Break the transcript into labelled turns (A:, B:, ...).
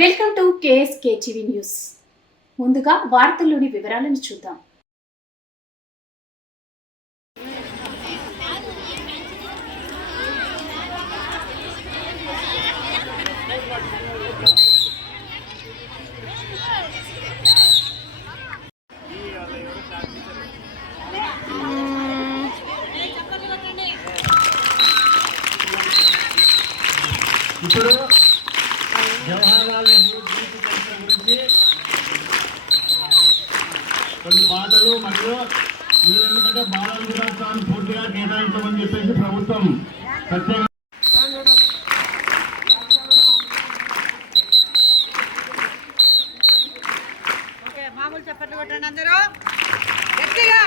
A: Welcome to KSK TV news. ముందుగా వార్తల్లోని వివరాలను చూద్దాం.
B: ఇప్పుడు జవహర్లాల్ నెహ్రూ జీవిత చరిత్ర గురించి? కొన్ని పాటలు మరియు మీరు ఎందుకంటే బాలల దినోత్సవాన్ని పూర్తిగా కేటాయించమని చెప్పేసి ప్రభుత్వం ప్రత్యేక
C: మామూలు చప్పట్లు కొట్టండి అందరూ. గట్టిగా.